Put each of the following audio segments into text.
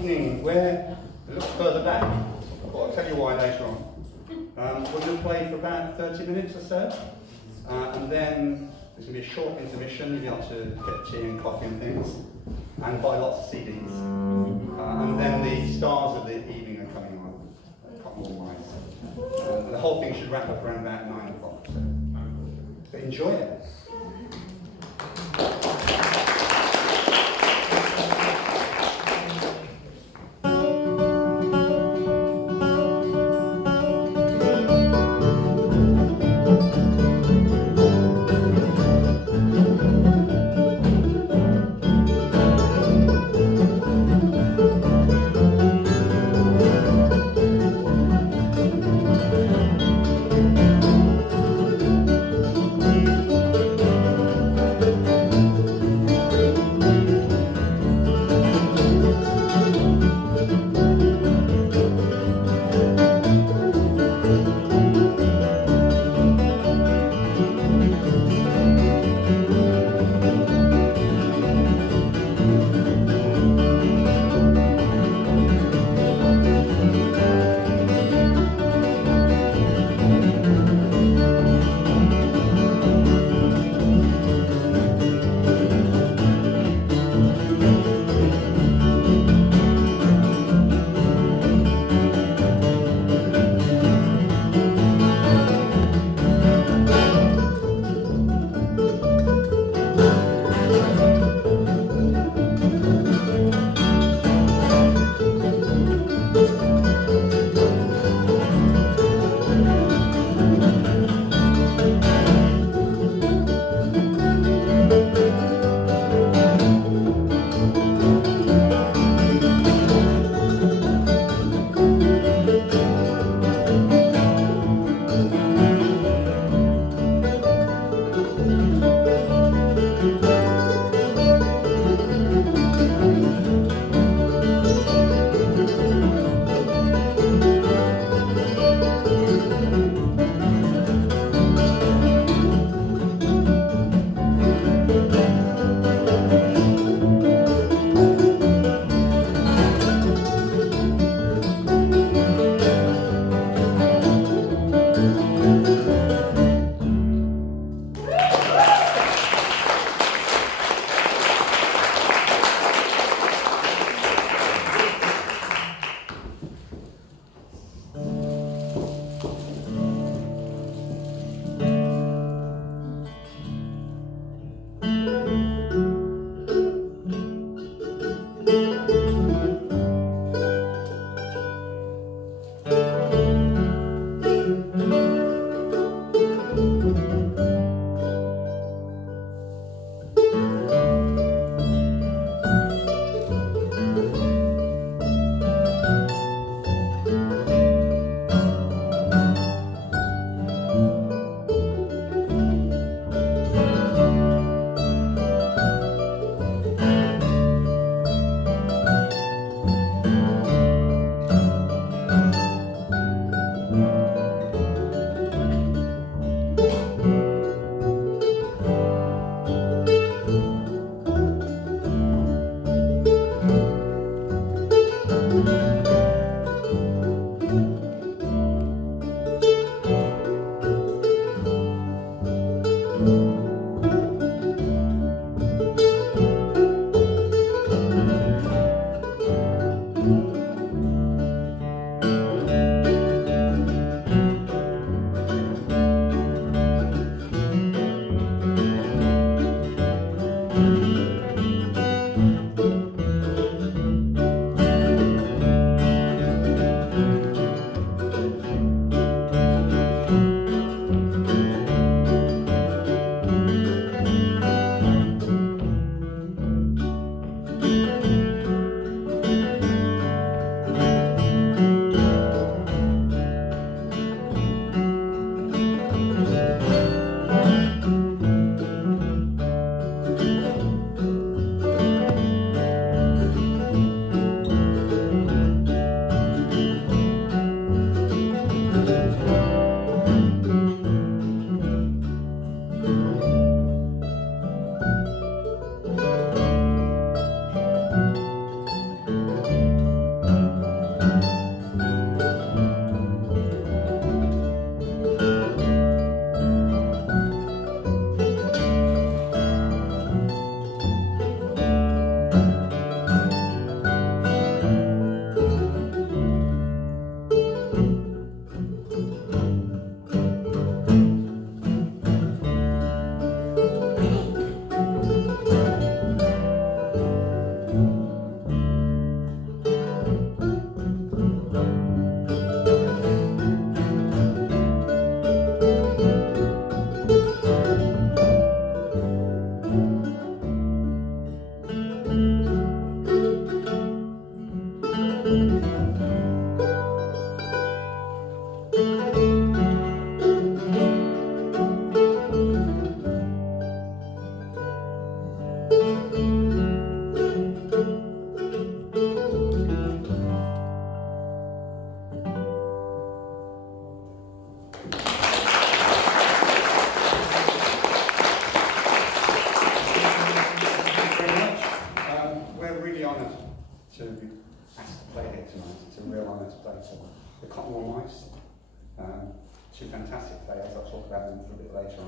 evening, we're a little further back. Well, I'll tell you why later on. We're going to play for about 30 minutes or so, and then there's going to be a short intermission. You'll be able to get tea and coffee and things, and buy lots of CDs. And then the stars of the evening are coming on, a couple more mice. The whole thing should wrap up around about 9 o'clock or so. But enjoy it. to play for the Cottonwool Mice. Two fantastic players, I'll talk about them a little bit later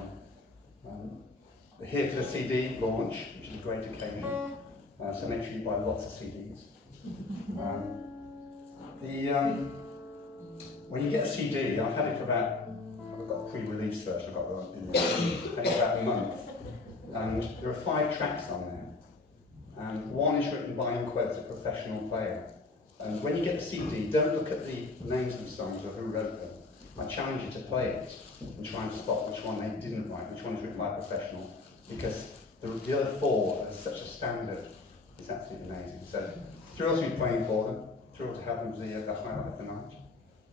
on. We're here for the CD launch, which is a great occasion, so make sure you buy lots of CDs. When you get a CD, I've had it for about, I've got a pre-release version, I've got it had it about a month, and there are 5 tracks on there, and one is written by, in quotes, a professional player. And when you get the CD, don't look at the names of the songs or who wrote them. I challenge you to play it and try and spot which one they didn't write, which one is written by a professional, because the other 4 are such a standard. It's absolutely amazing. So, thrilled to be playing for them, thrilled to have them as the highlight of the night.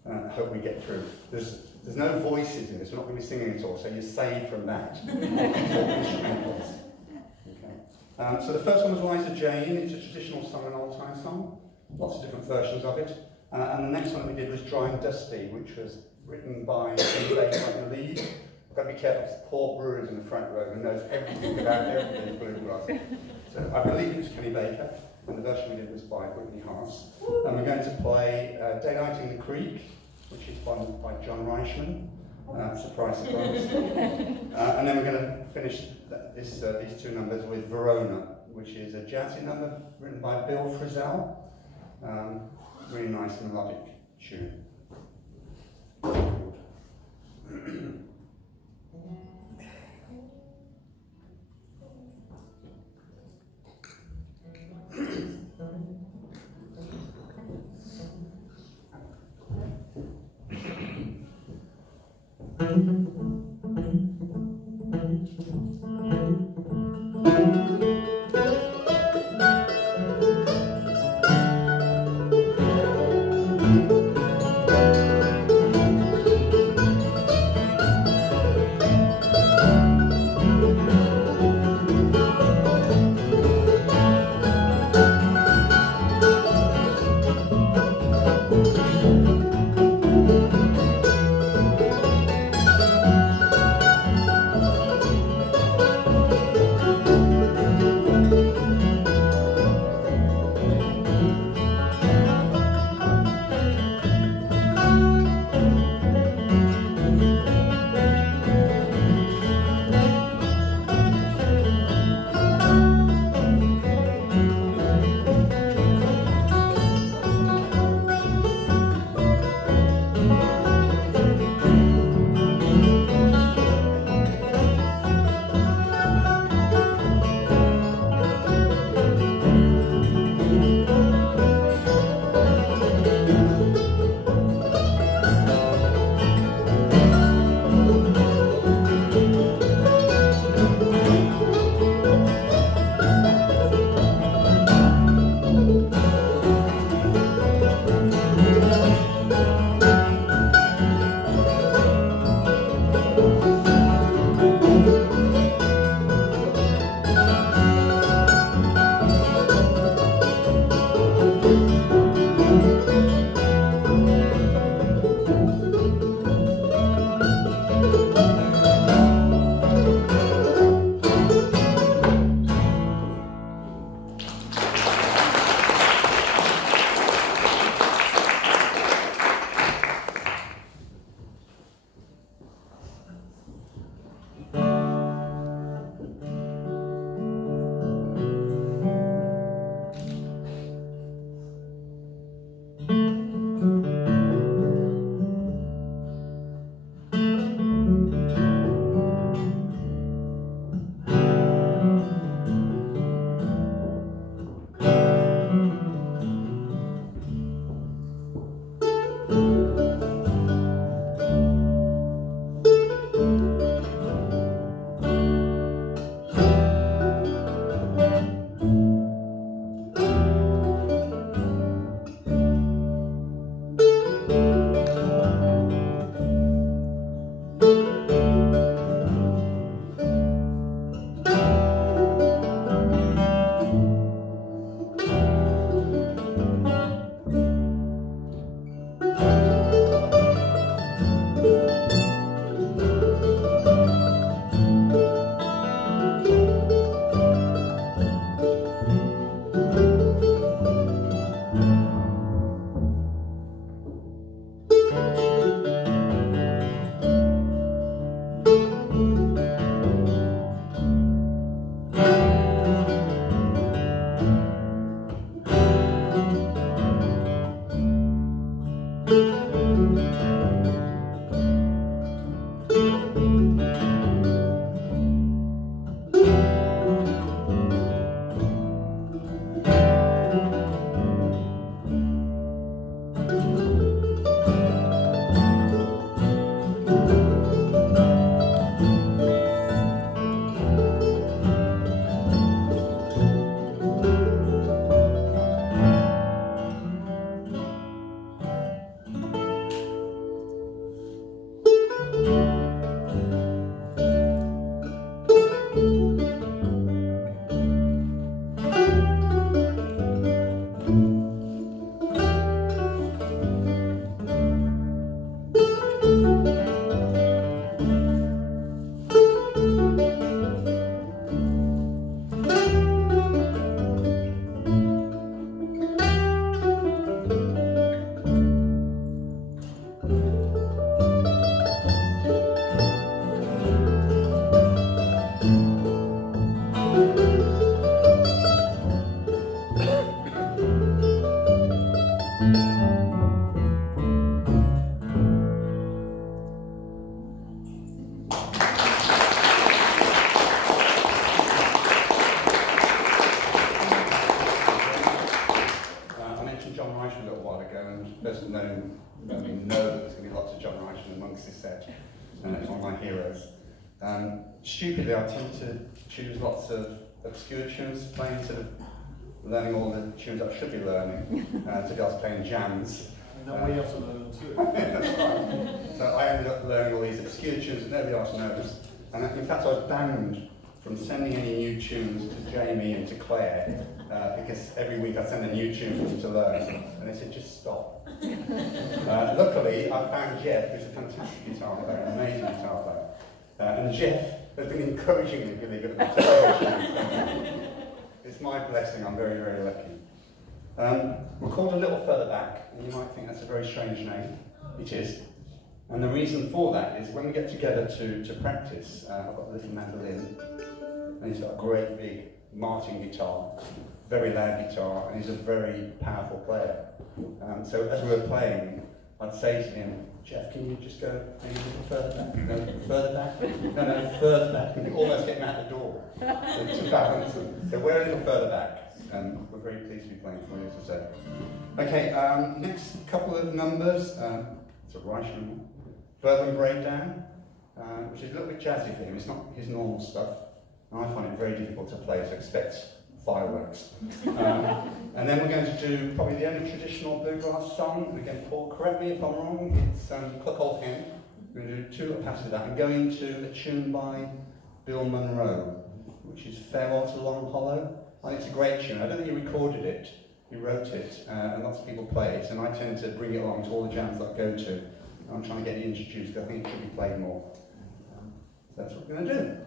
I hope we get through. There's no voices in this, we're not going to be singing at all, so you're saved from that. Instrumentals. Okay. So the first one was Liza Jane. It's a traditional song, an old-time song. Lots of different versions of it. And the next one we did was Dry and Dusty, which was written by Daylightling lead. I've got to be careful, because Paul Brewer's in the front row and knows everything about everything bluegrass. So I believe it was Kenny Baker, and the version we did was by Whitney Haas. And we're going to play Daylightling the Creek, which is by John Reischman. Surprise, surprise. And then we're going to finish these 2 numbers with Verona, which is a jazzy number written by Bill Frissell. Really nice melodic tune. stupidly, I tend to choose lots of obscure tunes to play instead of learning all the tunes I should be learning, to be able to play in jams. And then we have to learn them too. That's right. So I ended up learning all these obscure tunes that nobody else knows. And in fact, I was banned from sending any new tunes to Jamie and to Claire, because every week I send a new tune for them to learn, and they said, just stop. Luckily, I found Jeff, who's a fantastic guitar player, an amazing guitar player, and Jeff has been encouraging me really good at the It's my blessing, I'm very, very lucky. We're called A Little Further Back, and you might think that's a very strange name. It is. And the reason for that is when we get together to practice, I've got a little mandolin, and he's got a great big Martin guitar, very loud guitar, and he's a very powerful player. So as we were playing, I'd say to him, Jeff, can you just go maybe a little further back? No, further back? No, further back. And almost get him out the door to balance them. So we're a little further back, and we're very pleased to be playing for you, as I said. Okay, next couple of numbers. It's a Reischman. Birdland Breakdown, which is a little bit jazzy for him. It's not his normal stuff. And I find it very difficult to play, so expect fireworks. And then we're going to do probably the only traditional bluegrass song. Again, Paul, correct me if I'm wrong. It's Cluck. We're going to do two passages of that and go into a tune by Bill Monroe, which is Farewell to Long Hollow. I think it's a great tune. I don't think he recorded it. He wrote it, and lots of people play it. And I tend to bring it along to all the jams that I go to. I'm trying to get it introduced because I think it should be played more. So that's what we're going to do.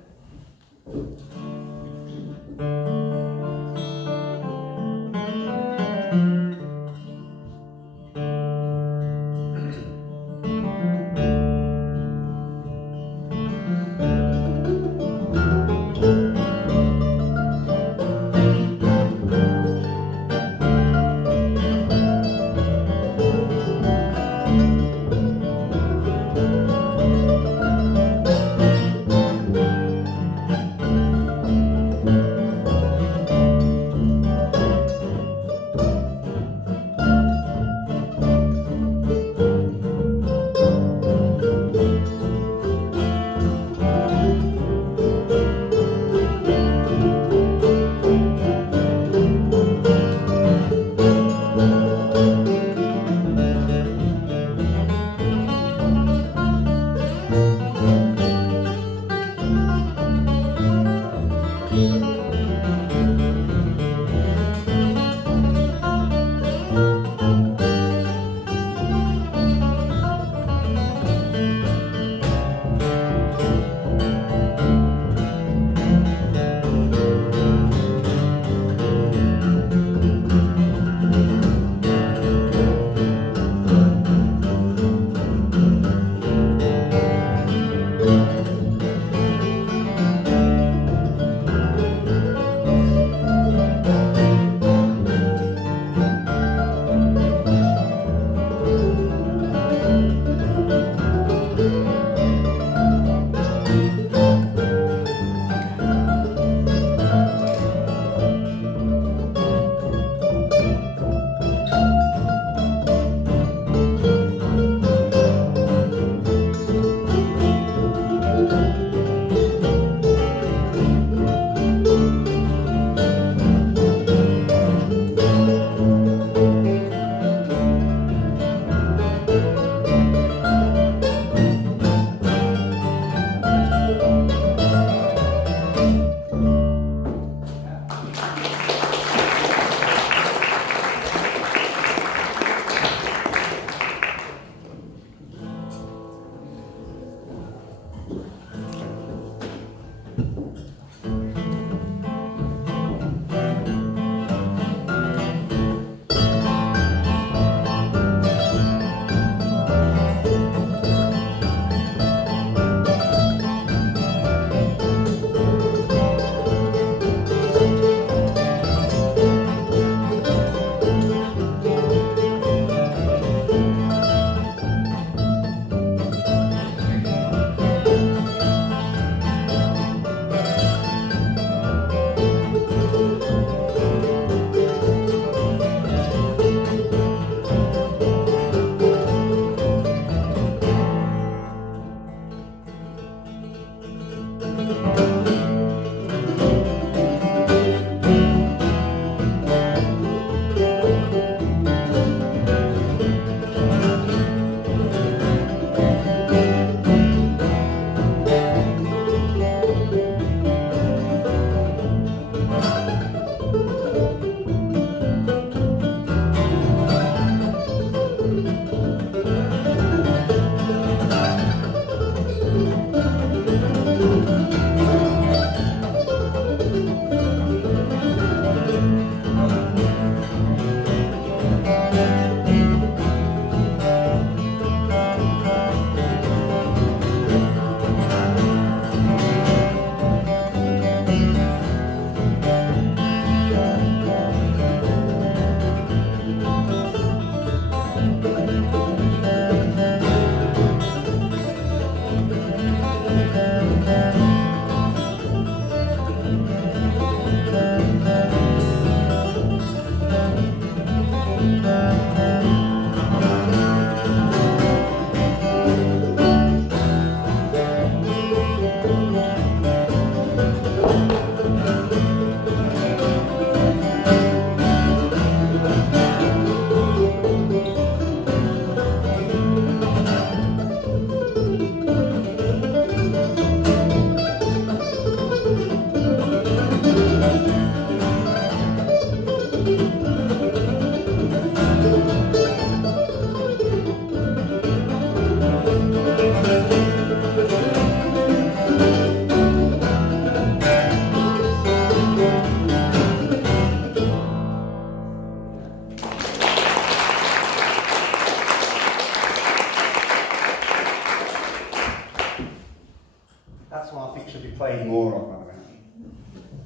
Playing more of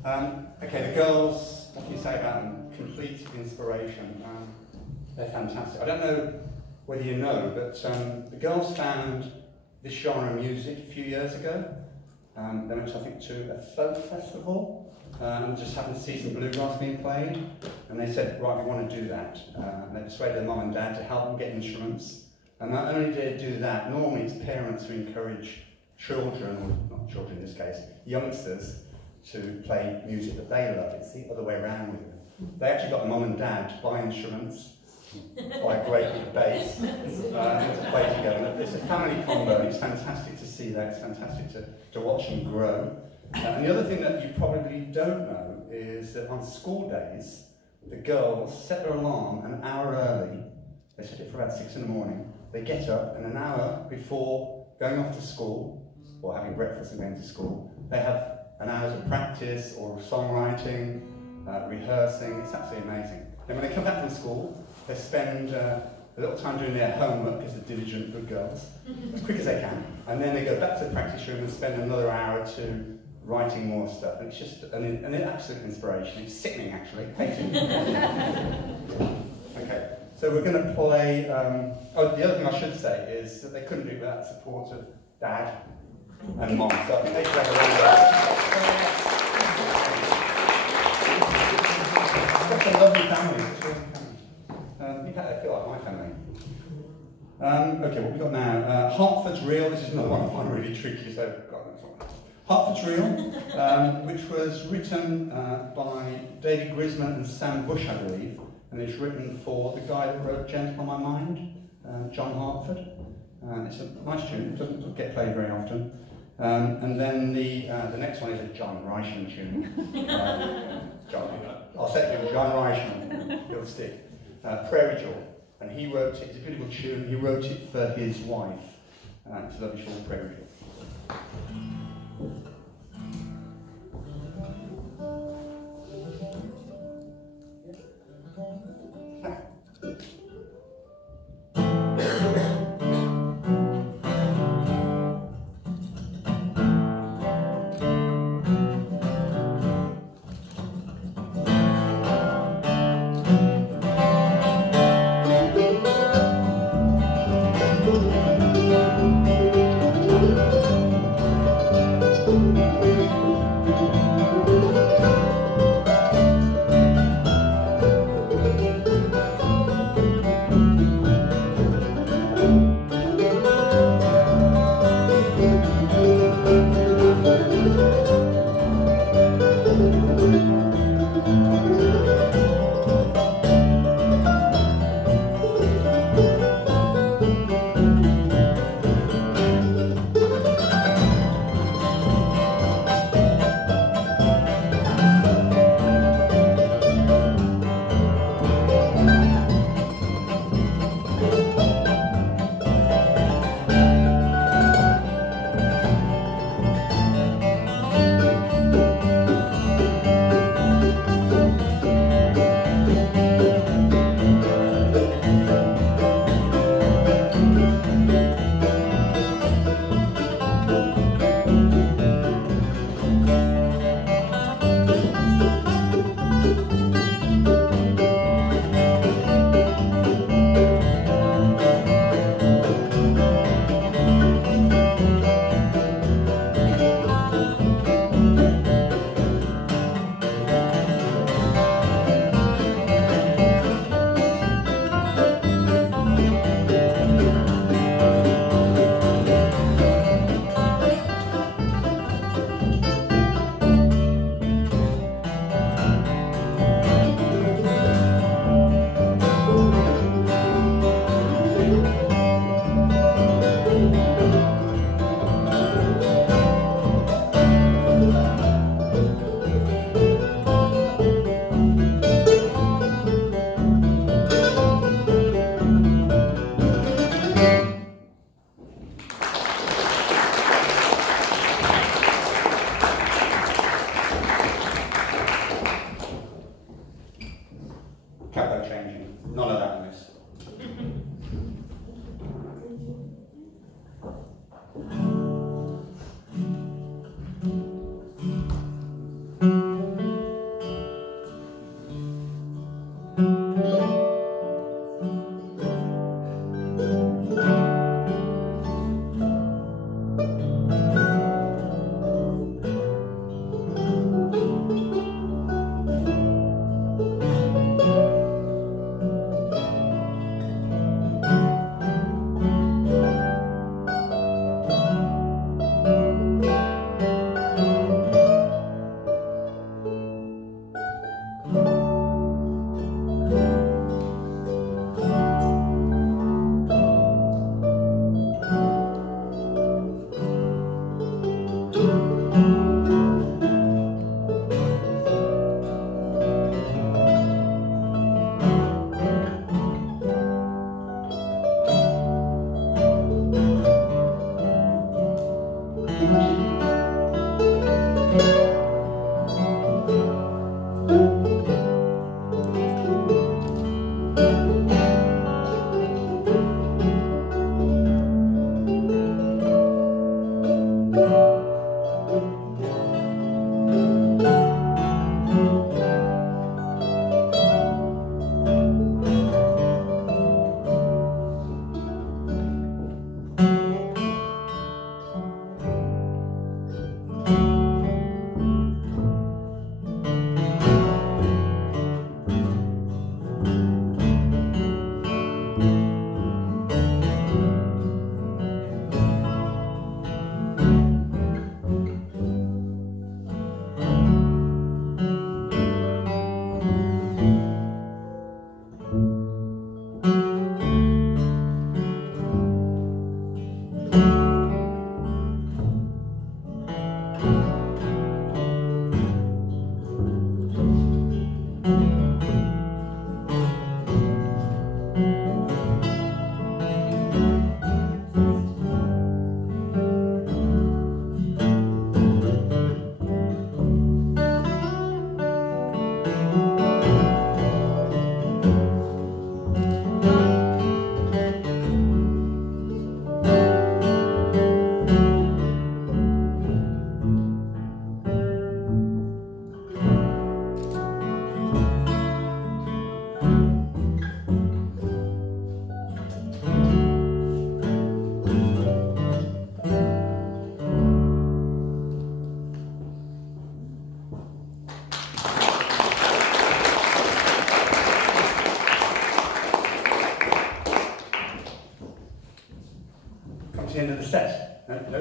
them. Okay, the girls, what can you say about them? Complete inspiration. They're fantastic. I don't know whether you know, but the girls found this genre of music a few years ago. They went, I think, to a folk festival and just happened to see some bluegrass being played. And they said, right, we want to do that. And they persuaded their mum and dad to help them get instruments. And not only did they do that, normally it's parents who encourage children, or not children in this case, youngsters, to play music that they love. It's the other way around with them. They actually got the mum and dad to buy instruments, buy a great big bass, to play together. It's a family combo, and it's fantastic to see that. It's fantastic to watch them grow. And the other thing that you probably don't know is that on school days, the girls set their alarm an hour early. They set it for about 6 in the morning. They get up, and an hour before going off to school, or having breakfast and going to school, they have an hour of practice or songwriting, rehearsing. It's absolutely amazing. Then when they come back from school, they spend a little time doing their homework as the diligent good girls, as quick as they can, and then they go back to the practice room and spend another hour or two writing more stuff. And it's just an absolute inspiration. It's sickening, actually. Hating. Okay, so we're going to play. Oh, the other thing I should say is that they couldn't do it without the support of Dad and Mom. So I think they should have a round of applause. Such a lovely family. In fact, they feel like my family. Okay, what we got now? Hartford's Reel. This is another one I find really tricky, so God, that's one. Hartford's Reel, which was written by David Grisman and Sam Bush, I believe, and it's written for the guy that wrote Gentle on My Mind, John Hartford. It's a nice tune, it doesn't get played very often. And then the next one is a John Reischman tune. I'll say it again, John Reischman, it'll stick. Prairie, and he wrote it, it's a beautiful tune, he wrote it for his wife. It's a lovely tune, Prairie.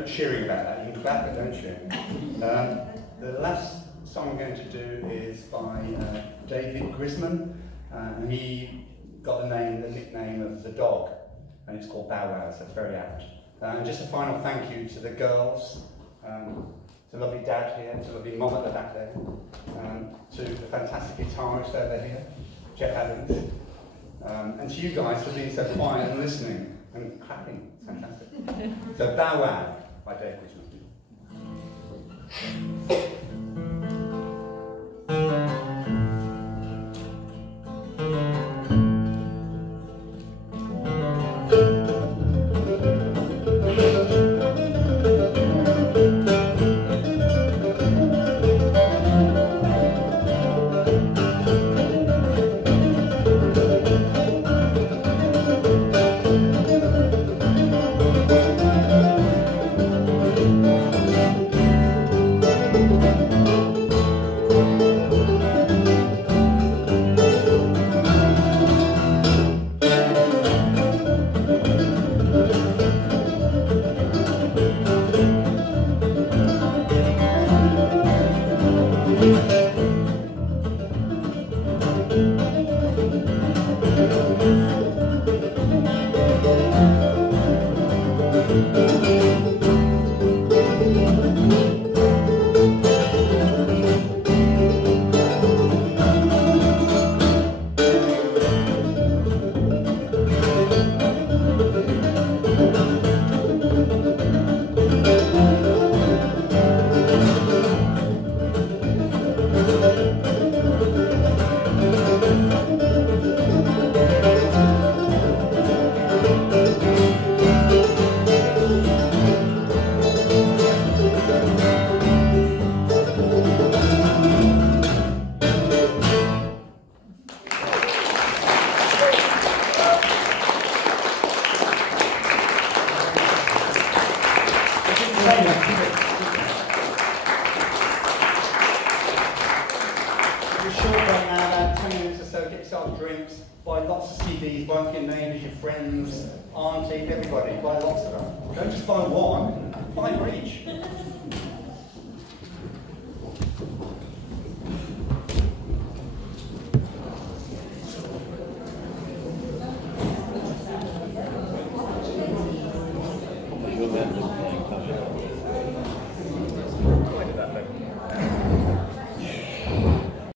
cheering about that. You can clap, but don't cheer. The last song I'm going to do is by Grisman, and he got the nickname of the dog, and it's called Bow Wow, so it's very apt. And just a final thank you to the girls, to lovely dad here, to lovely mom at the back there, to the fantastic guitarist over here, Jeff Adams, and to you guys for being so quiet and listening and clapping. It's fantastic. So Bow Wow by Dave Grisman. Everybody, buy lots of them. Don't just buy one, buy for each.